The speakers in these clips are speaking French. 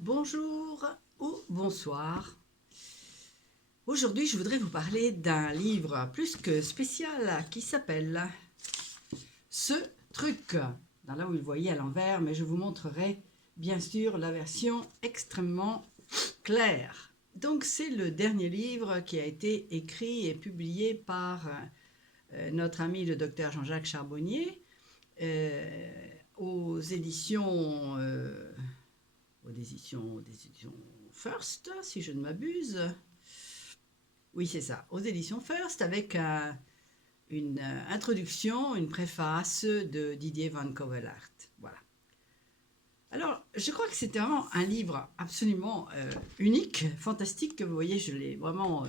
Bonjour ou bonsoir. Aujourd'hui, je voudrais vous parler d'un livre plus que spécial qui s'appelle Ce truc. Là, vous le voyez à l'envers, mais je vous montrerai bien sûr la version extrêmement claire. Donc, c'est le dernier livre qui a été écrit et publié par notre ami le docteur Jean-Jacques Charbonnier aux éditions First, si je ne m'abuse. Oui, c'est ça, aux éditions First, avec une introduction, une préface de Didier Van Cauwelaert. Voilà. Alors, je crois que c'était vraiment un livre absolument unique, fantastique, que vous voyez, je l'ai vraiment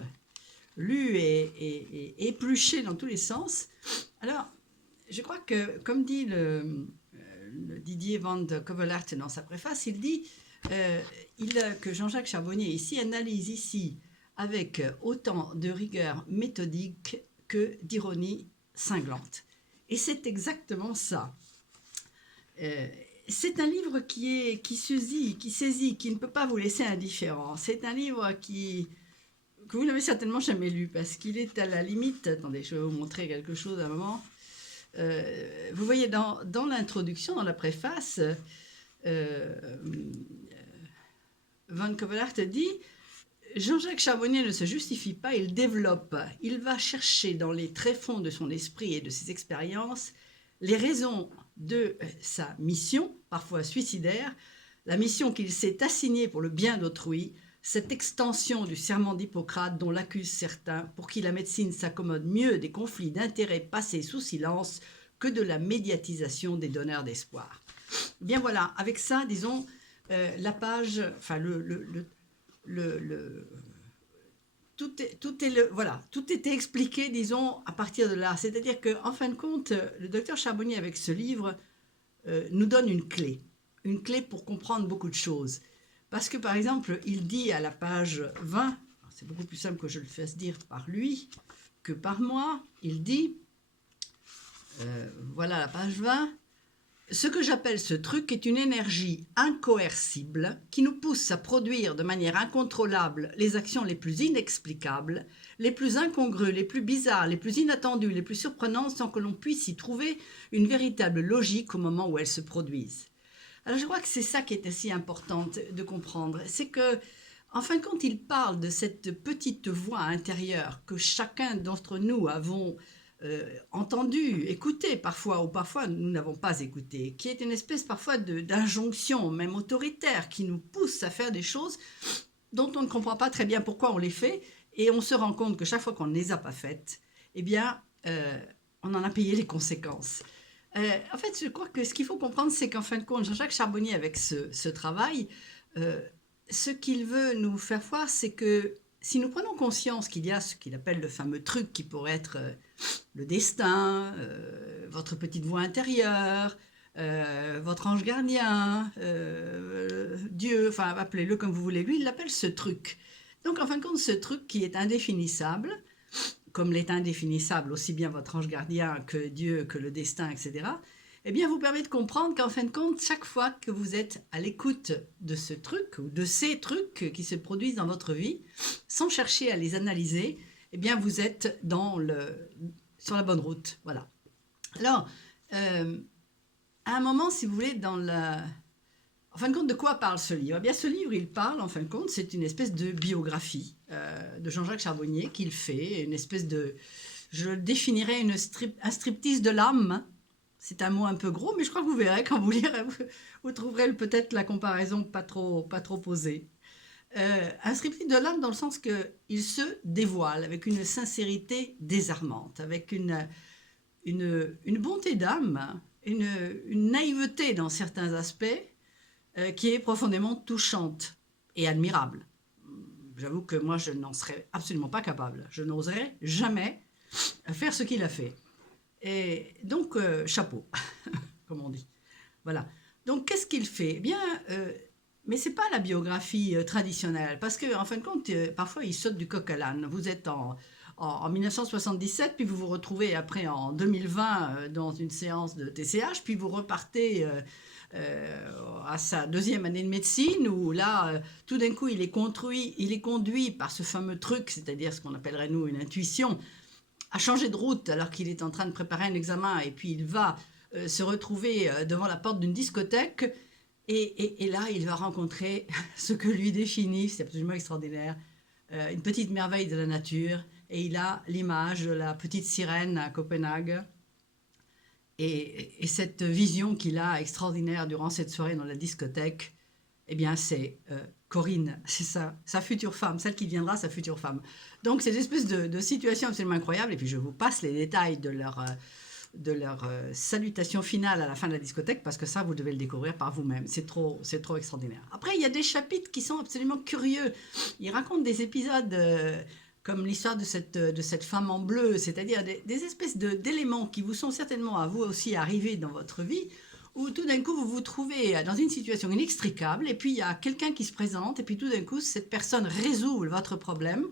lu et épluché dans tous les sens. Alors, je crois que, comme dit le Didier Van Cauwelaert dans sa préface, il dit que Jean-Jacques Charbonnier ici analyse ici avec autant de rigueur méthodique que d'ironie cinglante. Et c'est exactement ça. C'est un livre qui saisit, qui ne peut pas vous laisser indifférent. C'est un livre que vous n'avez certainement jamais lu, parce qu'il est à la limite... Attendez, je vais vous montrer quelque chose à un moment. Vous voyez dans l'introduction, dans la préface, Van Cauwelaert dit « Jean-Jacques Charbonnier ne se justifie pas, il développe, il va chercher dans les tréfonds de son esprit et de ses expériences les raisons de sa mission, parfois suicidaire, la mission qu'il s'est assignée pour le bien d'autrui, cette extension du serment d'Hippocrate dont l'accusent certains, pour qui la médecine s'accommode mieux des conflits d'intérêts passés sous silence que de la médiatisation des donneurs d'espoir. » Bien voilà, avec ça, disons, la page, enfin tout était expliqué, disons, à partir de là. C'est-à-dire qu'en fin de compte, le docteur Charbonnier, avec ce livre, nous donne une clé pour comprendre beaucoup de choses. Parce que, par exemple, il dit à la page 20, c'est beaucoup plus simple que je le fasse dire par lui que par moi, il dit, voilà la page 20, « Ce que j'appelle ce truc est une énergie incoercible qui nous pousse à produire de manière incontrôlable les actions les plus inexplicables, les plus incongrues, les plus bizarres, les plus inattendues, les plus surprenantes sans que l'on puisse y trouver une véritable logique au moment où elles se produisent. » Alors je crois que c'est ça qui est assez important de comprendre, c'est que, en fin de compte, il parle de cette petite voix intérieure que chacun d'entre nous avons entendu, écouté parfois, ou parfois nous n'avons pas écouté, qui est une espèce parfois d'injonction, même autoritaire, qui nous pousse à faire des choses dont on ne comprend pas très bien pourquoi on les fait, et on se rend compte que chaque fois qu'on ne les a pas faites, eh bien, on en a payé les conséquences. En fait, je crois que ce qu'il faut comprendre, c'est qu'en fin de compte, Jean-Jacques Charbonnier, avec ce travail, ce qu'il veut nous faire voir, c'est que si nous prenons conscience qu'il y a ce qu'il appelle le fameux truc qui pourrait être le destin, votre petite voix intérieure, votre ange gardien, Dieu, enfin appelez-le comme vous voulez, lui il l'appelle ce truc. Donc en fin de compte, ce truc qui est indéfinissable, comme l'est indéfinissable aussi bien votre ange gardien que Dieu, que le destin, etc., eh bien, vous permet de comprendre qu'en fin de compte, chaque fois que vous êtes à l'écoute de ce truc, ou de ces trucs qui se produisent dans votre vie, sans chercher à les analyser, eh bien, vous êtes sur la bonne route. Voilà. Alors, à un moment, si vous voulez, en fin de compte, de quoi parle ce livre ? Eh bien, ce livre, il parle, en fin de compte, c'est une espèce de biographie de Jean-Jacques Charbonnier qu'il fait, une espèce de... Je définirais un striptease de l'âme. C'est un mot un peu gros, mais je crois que vous verrez, quand vous lirez, vous trouverez peut-être la comparaison pas trop posée. Un striptease de l'âme dans le sens qu'il se dévoile avec une sincérité désarmante, avec une bonté d'âme, une naïveté dans certains aspects, qui est profondément touchante et admirable. J'avoue que moi, je n'en serais absolument pas capable. Je n'oserais jamais faire ce qu'il a fait. Et donc, chapeau, comme on dit. Voilà. Donc, qu'est-ce qu'il fait ? Eh bien, mais ce n'est pas la biographie traditionnelle, parce qu'en fin de compte, parfois, il saute du coq à l'âne. Vous êtes en 1977, puis vous vous retrouvez après en 2020 dans une séance de TCH, puis vous repartez à sa deuxième année de médecine, où là, tout d'un coup, il est conduit par ce fameux truc, c'est-à-dire ce qu'on appellerait nous une intuition, à changer de route alors qu'il est en train de préparer un examen, et puis il va se retrouver devant la porte d'une discothèque, et là, il va rencontrer ce que lui définit, c'est absolument extraordinaire, une petite merveille de la nature, et il a l'image de la petite sirène à Copenhague, et cette vision qu'il a extraordinaire durant cette soirée dans la discothèque, eh bien c'est Corinne, c'est sa future femme, celle qui deviendra sa future femme. Donc c'est une espèce de situation absolument incroyable, et puis je vous passe les détails de leur salutation finale à la fin de la discothèque, parce que ça, vous devez le découvrir par vous-même. C'est trop extraordinaire. Après, il y a des chapitres qui sont absolument curieux. Il raconte des épisodes comme l'histoire de cette femme en bleu, c'est-à-dire des espèces d'éléments qui vous sont certainement à vous aussi arrivés dans votre vie, où tout d'un coup, vous vous trouvez dans une situation inextricable, et puis il y a quelqu'un qui se présente, et puis tout d'un coup, cette personne résout votre problème,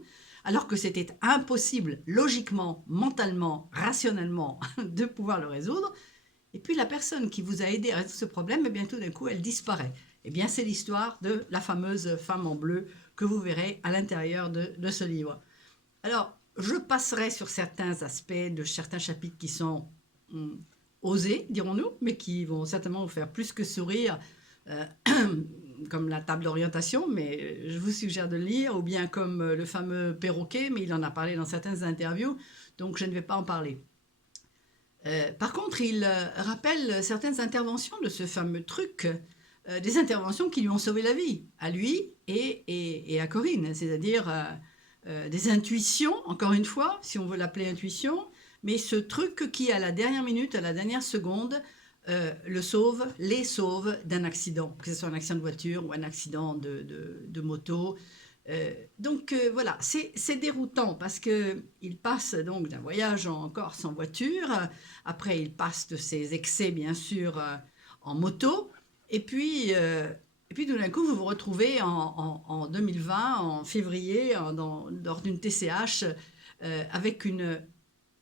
alors que c'était impossible, logiquement, mentalement, rationnellement, de pouvoir le résoudre. Et puis la personne qui vous a aidé à résoudre ce problème, eh bien tout d'un coup, elle disparaît. Eh bien, c'est l'histoire de la fameuse femme en bleu que vous verrez à l'intérieur de ce livre. Alors, je passerai sur certains aspects de certains chapitres qui sont osés, dirons-nous, mais qui vont certainement vous faire plus que sourire, comme la table d'orientation, mais je vous suggère de le lire, ou bien comme le fameux perroquet, mais il en a parlé dans certaines interviews, donc je ne vais pas en parler. Par contre, il rappelle certaines interventions de ce fameux truc, des interventions qui lui ont sauvé la vie, à lui et à Corinne, c'est-à-dire des intuitions, encore une fois, si on veut l'appeler intuition, mais ce truc qui, à la dernière minute, à la dernière seconde, les sauve d'un accident, que ce soit un accident de voiture ou un accident de moto. Donc voilà, c'est déroutant parce qu'il passe donc d'un voyage en Corse en voiture, après il passe de ses excès bien sûr en moto, et puis tout d'un coup vous vous retrouvez en 2020, en février, lors d'une TCH avec une...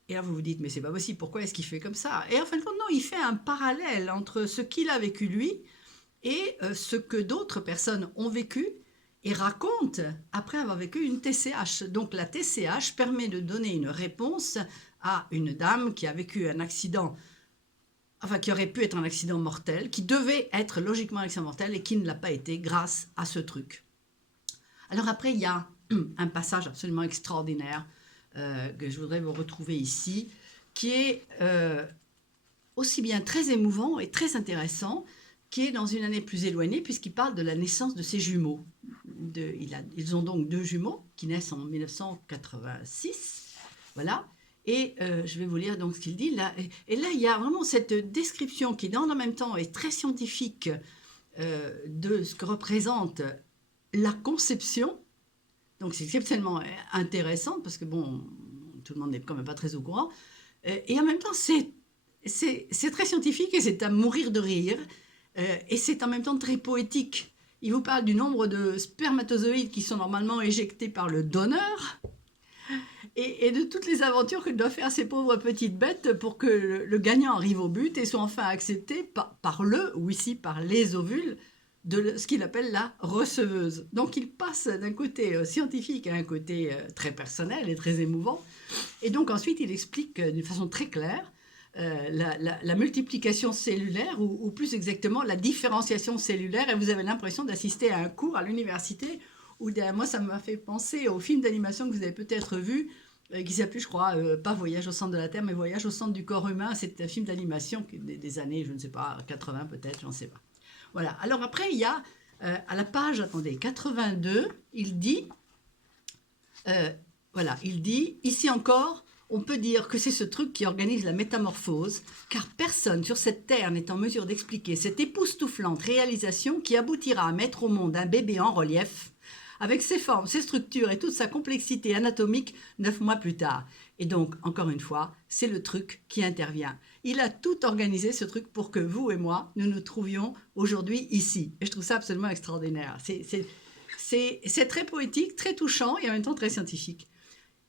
Et là, vous vous dites, mais c'est pas possible, pourquoi est-ce qu'il fait comme ça? Et en fin de compte, non, il fait un parallèle entre ce qu'il a vécu lui et ce que d'autres personnes ont vécu et racontent après avoir vécu une TCH. Donc la TCH permet de donner une réponse à une dame qui a vécu un accident, enfin qui aurait pu être un accident mortel, qui devait être logiquement un accident mortel et qui ne l'a pas été grâce à ce truc. Alors après, il y a un passage absolument extraordinaire que je voudrais vous retrouver ici, qui est aussi bien très émouvant et très intéressant, qui est dans une année plus éloignée, puisqu'il parle de la naissance de ses jumeaux. Ils ont donc 2 jumeaux qui naissent en 1986, voilà. Et je vais vous lire donc ce qu'il dit là. Et là, il y a vraiment cette description qui, en même temps, est très scientifique de ce que représente la conception. Donc c'est exceptionnellement intéressant parce que bon, tout le monde n'est quand même pas très au courant. Et en même temps, c'est très scientifique et c'est à mourir de rire. Et c'est en même temps très poétique. Il vous parle du nombre de spermatozoïdes qui sont normalement éjectés par le donneur et de toutes les aventures que doivent faire ces pauvres petites bêtes pour que le gagnant arrive au but et soit enfin accepté par ou ici par les ovules de ce qu'il appelle la receveuse. Donc il passe d'un côté scientifique à un côté très personnel et très émouvant. Et donc ensuite il explique d'une façon très claire la multiplication cellulaire ou plus exactement la différenciation cellulaire. Et vous avez l'impression d'assister à un cours à l'université où moi ça m'a fait penser au film d'animation que vous avez peut-être vu qui s'appelle, je crois, pas Voyage au centre de la Terre, mais Voyage au centre du corps humain. C'est un film d'animation des années, je ne sais pas, 80 peut-être, j'en sais pas. Voilà. Alors après, il y a à la page, attendez, 82, il dit, voilà, il dit, ici encore, on peut dire que c'est ce truc qui organise la métamorphose, car personne sur cette terre n'est en mesure d'expliquer cette époustouflante réalisation qui aboutira à mettre au monde un bébé en relief, avec ses formes, ses structures et toute sa complexité anatomique 9 mois plus tard. Et donc, encore une fois, c'est le truc qui intervient. Il a tout organisé, ce truc, pour que vous et moi, nous nous trouvions aujourd'hui ici. Et je trouve ça absolument extraordinaire. C'est très poétique, très touchant et en même temps très scientifique.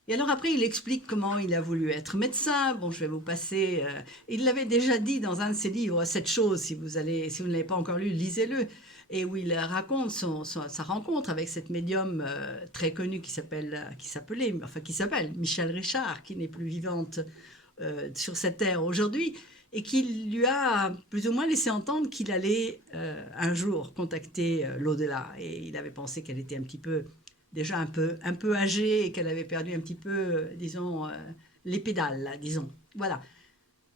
Et alors après, il explique comment il a voulu être médecin. Bon, je vais vous passer. Il l'avait déjà dit dans un de ses livres, cette chose. Si vous ne l'avez pas encore lu, lisez-le. Et où il raconte sa rencontre avec cette médium très connue qui s'appelle Michel Richard, qui n'est plus vivante sur cette terre aujourd'hui, et qui lui a plus ou moins laissé entendre qu'il allait un jour contacter l'au-delà. Et il avait pensé qu'elle était un petit peu déjà un peu âgée et qu'elle avait perdu un petit peu, disons, les pédales, là, disons. Voilà.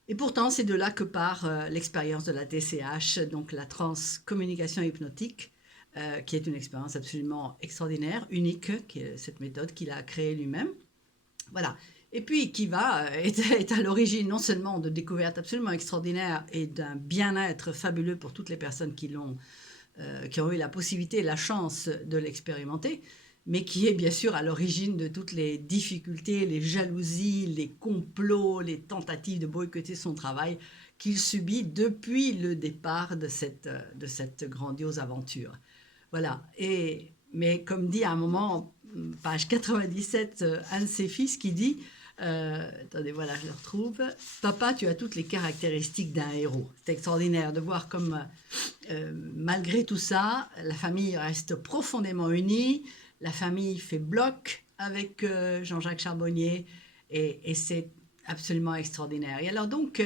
Et pourtant, c'est de là que part l'expérience de la TCH, donc la transcommunication hypnotique, qui est une expérience absolument extraordinaire, unique, qui est cette méthode qu'il a créée lui-même. Voilà. Et puis qui est à l'origine non seulement de découvertes absolument extraordinaires et d'un bien-être fabuleux pour toutes les personnes qui ont eu la possibilité et la chance de l'expérimenter, mais qui est bien sûr à l'origine de toutes les difficultés, les jalousies, les complots, les tentatives de boycotter son travail qu'il subit depuis le départ de cette grandiose aventure. Voilà. Mais comme dit à un moment, page 97, un de ses fils qui dit, attendez, voilà, je le retrouve, Papa, tu as toutes les caractéristiques d'un héros. C'est extraordinaire de voir comme, malgré tout ça, la famille reste profondément unie, la famille fait bloc avec Jean-Jacques Charbonnier, et c'est absolument extraordinaire. Et alors donc,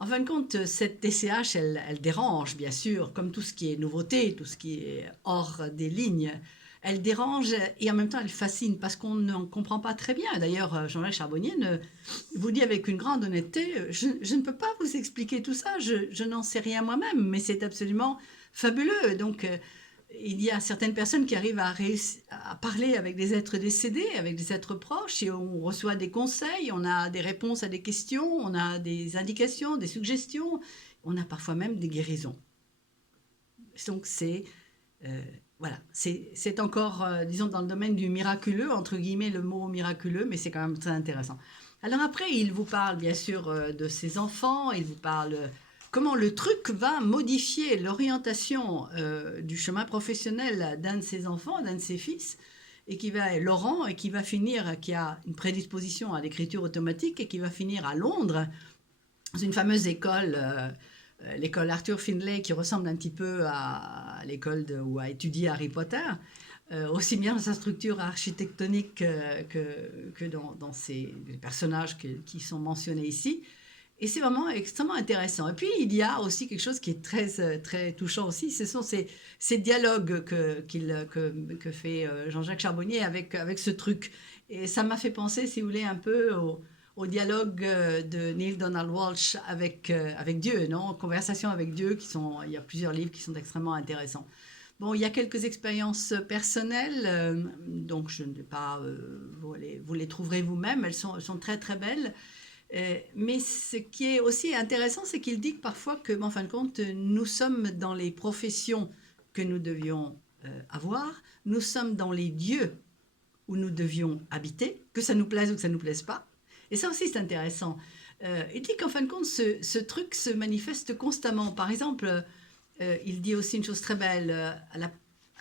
en fin de compte, cette TCH, elle dérange, bien sûr, comme tout ce qui est nouveauté, tout ce qui est hors des lignes. Elle dérange et en même temps elle fascine parce qu'on ne comprend pas très bien. D'ailleurs, Jean-Jacques Charbonnier vous dit avec une grande honnêteté, je ne peux pas vous expliquer tout ça, je n'en sais rien moi-même, mais c'est absolument fabuleux. Donc, il y a certaines personnes qui arrivent à parler avec des êtres décédés, avec des êtres proches, et on reçoit des conseils, on a des réponses à des questions, on a des indications, des suggestions, on a parfois même des guérisons. Donc euh, voilà, c'est encore, disons, dans le domaine du miraculeux, entre guillemets, le mot miraculeux, mais c'est quand même très intéressant. Alors après, il vous parle bien sûr de ses enfants, il vous parle comment le truc va modifier l'orientation du chemin professionnel d'un de ses enfants, d'un de ses fils, Laurent, et qui a une prédisposition à l'écriture automatique et qui va finir à Londres, dans une fameuse école, l'école Arthur Findlay, qui ressemble un petit peu à l'école où a étudié Harry Potter, aussi bien dans sa structure architectonique que dans ces personnages qui sont mentionnés ici. Et c'est vraiment extrêmement intéressant. Et puis, il y a aussi quelque chose qui est très touchant aussi, ce sont ces dialogues que fait Jean-Jacques Charbonnier avec ce truc. Et ça m'a fait penser, si vous voulez, un peu au dialogue de Neil Donald Walsh avec Dieu, non? Conversation avec Dieu, il y a plusieurs livres qui sont extrêmement intéressants. Bon, il y a quelques expériences personnelles, donc je ne vais pas, vous les trouverez vous-même, elles sont très très belles. Mais ce qui est aussi intéressant, c'est qu'il dit que parfois que, en fin de compte, nous sommes dans les professions que nous devions avoir, nous sommes dans les lieux où nous devions habiter, que ça nous plaise ou que ça ne nous plaise pas. Et ça aussi, c'est intéressant. Il dit qu'en fin de compte, ce truc se manifeste constamment. Par exemple, il dit aussi une chose très belle à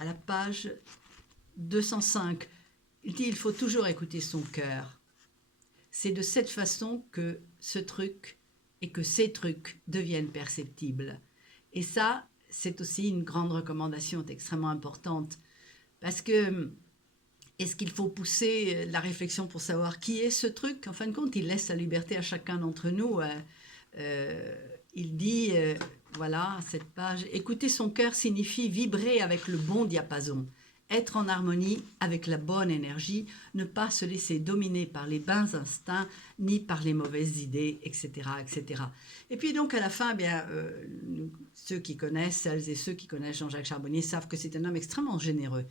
la page 205. Il dit il faut toujours écouter son cœur. C'est de cette façon que ce truc et que ces trucs deviennent perceptibles. Et ça, c'est aussi une grande recommandation, c'est extrêmement importante. Parce que est-ce qu'il faut pousser la réflexion pour savoir qui est ce truc? En fin de compte, il laisse la liberté à chacun d'entre nous. Il dit, voilà, cette page, écouter son cœur signifie vibrer avec le bon diapason, être en harmonie avec la bonne énergie, ne pas se laisser dominer par les bas instincts ni par les mauvaises idées, etc., etc. Et puis donc à la fin, bien, celles et ceux qui connaissent Jean-Jacques Charbonnier savent que c'est un homme extrêmement généreux.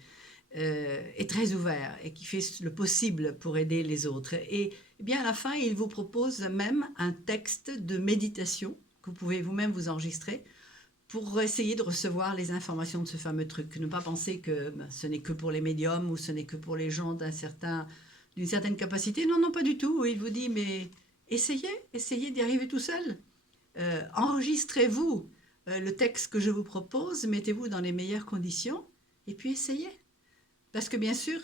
Est très ouvert et qui fait le possible pour aider les autres. Et bien à la fin, il vous propose même un texte de méditation que vous pouvez vous-même vous enregistrer pour essayer de recevoir les informations de ce fameux truc. Ne pas penser que ce n'est que pour les médiums ou ce n'est que pour les gens d'une certaine capacité. Non, non, pas du tout. Il vous dit, mais essayez d'y arriver tout seul. Enregistrez-vous le texte que je vous propose, mettez-vous dans les meilleures conditions et puis essayez. Parce que bien sûr,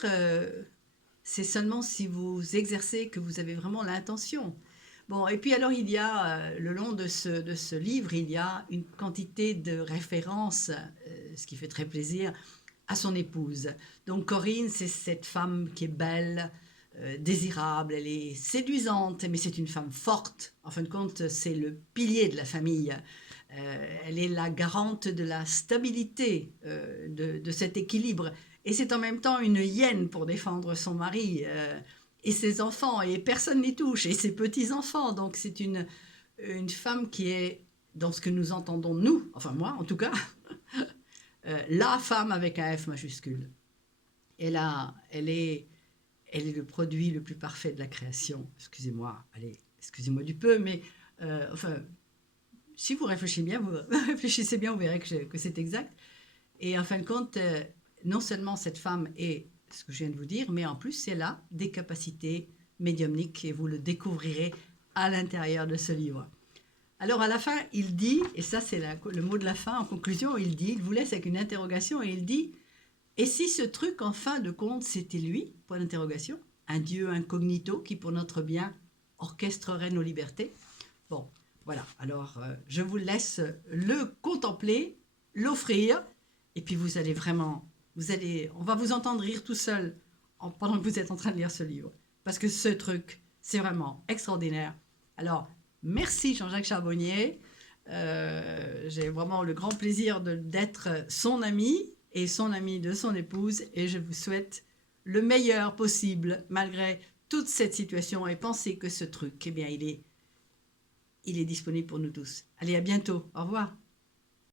C'est seulement si vous exercez que vous avez vraiment l'intention. Bon, et puis alors il y a, le long de ce livre, il y a une quantité de références, ce qui fait très plaisir, à son épouse. Donc Corinne, c'est cette femme qui est belle, désirable, elle est séduisante, mais c'est une femme forte. En fin de compte, c'est le pilier de la famille. Elle est la garante de la stabilité, de cet équilibre. Et c'est en même temps une hyène pour défendre son mari et ses enfants, et personne n'y touche, et ses petits-enfants. Donc c'est une femme qui est, dans ce que nous entendons, nous, enfin moi en tout cas, la femme avec un F majuscule. Elle est le produit le plus parfait de la création. Excusez-moi, allez, excusez-moi du peu, mais enfin, si vous réfléchissez bien, vous verrez que c'est exact. Et en fin de compte, non seulement cette femme est ce que je viens de vous dire, mais en plus, elle a des capacités médiumniques et vous le découvrirez à l'intérieur de ce livre. Alors à la fin, il dit, et ça c'est le mot de la fin, en conclusion, il vous laisse avec une interrogation et il dit « Et si ce truc, en fin de compte, c'était lui, point d'interrogation, un Dieu incognito qui, pour notre bien, orchestrerait nos libertés ?» Bon, voilà, alors je vous laisse le contempler, l'offrir, et puis vous allez vraiment, on va vous entendre rire tout seul pendant que vous êtes en train de lire ce livre. Parce que ce truc, c'est vraiment extraordinaire. Alors, merci Jean-Jacques Charbonnier. J'ai vraiment le grand plaisir d'être son ami et son ami de son épouse. Et je vous souhaite le meilleur possible malgré toute cette situation. Et pensez que ce truc, eh bien, il est disponible pour nous tous. Allez, à bientôt. Au revoir.